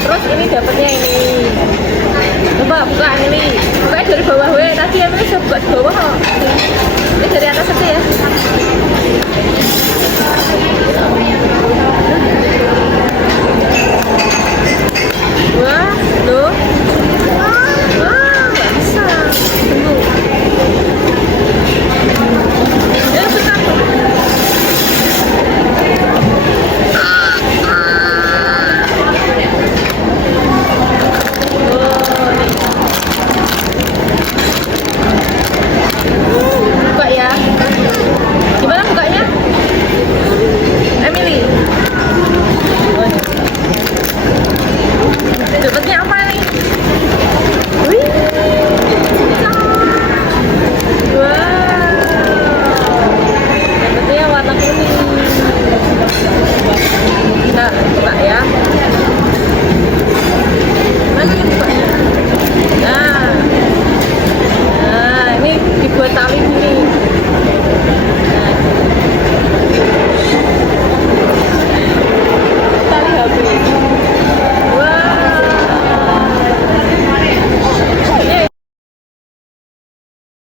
Terus ini dapatnya ini. Coba buka ini. Bukanya dari bawah weh. Tadi yang ini saya buka di bawah kok. Ini dari atas aja ya.